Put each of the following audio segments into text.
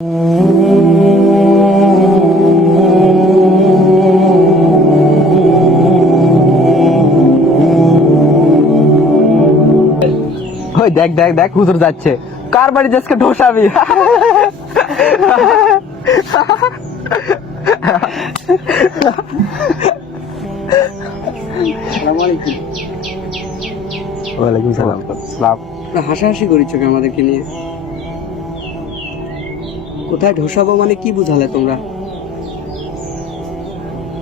ওই দেখ দেখ দেখ হুজুর যাচ্ছে, কার বাড়িতে আজকে ঢোসাবি? ওয়ালাইকুম সালাম। হাসাহাসি করিচ্ছ কেন আমাদেরকে নিয়ে? কোথায় ঢোসাবো মানে কি বুঝালে তোমরা?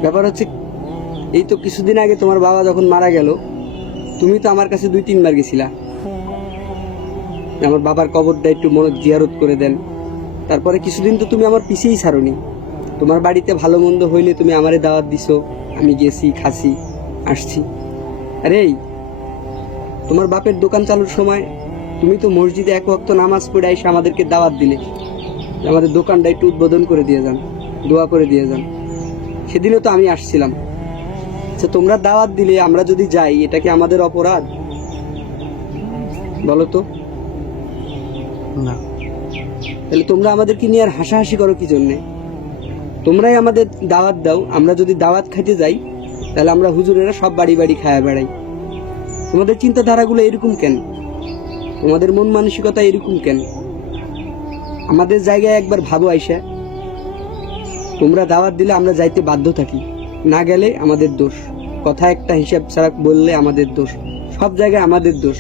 ব্যাপার হচ্ছে এই তো কিছুদিন আগে তোমার বাবা যখন মারা গেল, তুমি তো আমার কাছে 2-3 বার গেছিলা, আমার বাবার কবরটা একটু মনে জিয়ারত করে দেন। তারপরে কিছুদিন তো তুমি আমার পিছেই ছাড়োনি। তোমার বাড়িতে ভালো মন্দ হইলে তুমি আমারে দাওয়াত দিছো, আমি গেছি, খাসি, আসছি। আরে এই তোমার বাপের দোকান চালুর সময় তুমি তো মসজিদে 1 ওয়াক্ত নামাজ পড়ে এসে আমাদেরকে দাওয়াত দিলে, আমাদের দোকানটা একটু উদ্বোধন করে দিয়ে যান, দোয়া করে দিয়ে যান। সেদিনও তো আমি আসছিলাম। আচ্ছা, তোমরা দাওয়াত দিলে আমরা যদি যাই, এটা কি আমাদের অপরাধ? বলো তো। না, তাহলে তোমরা আমাদেরকে নিয়ে আর হাসাহাসি করো কি জন্যে? তোমরাই আমাদের দাওয়াত দাও, আমরা যদি দাওয়াত খাইতে যাই তাহলে আমরা হুজুরেরা সব বাড়ি বাড়ি খায়া বেড়াই। তোমাদের চিন্তাধারাগুলো এরকম কেন? তোমাদের মন মানসিকতা এরকম কেন? আমাদের জায়গায় একবার ভাবো আইসা। তোমরা দাওয়াত দিলে আমরা যাইতে বাধ্য থাকি, না গেলে আমাদের দোষ। কথা একটা হিসাব ছাড়া বললে আমাদের দোষ, সব জায়গায় আমাদের দোষ।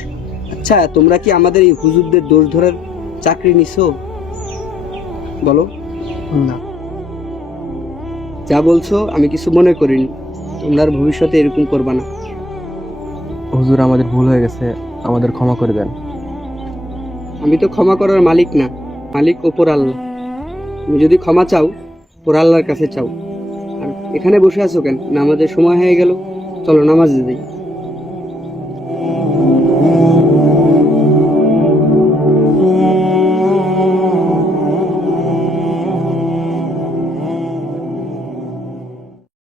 আচ্ছা, তোমরা কি আমাদের এই হুজুরদের দোষ ধরার চাকরি নিছো? বলো। না, যা বলছো আমি কিছু মনে করিনি। তোমরা আর ভবিষ্যতে এরকম করবা না। হুজুর আমাদের ভুল হয়ে গেছে, আমাদের ক্ষমা করে দেন। আমি তো ক্ষমা করার মালিক না, মালিক ওপর আল্লাহ। তুমি যদি ক্ষমা চাও, ওপর আল্লাহর কাছে চাও। আর এখানে বসে আছো কেন? নামাজের সময় হয়ে গেল, চলো নামাজ দিই।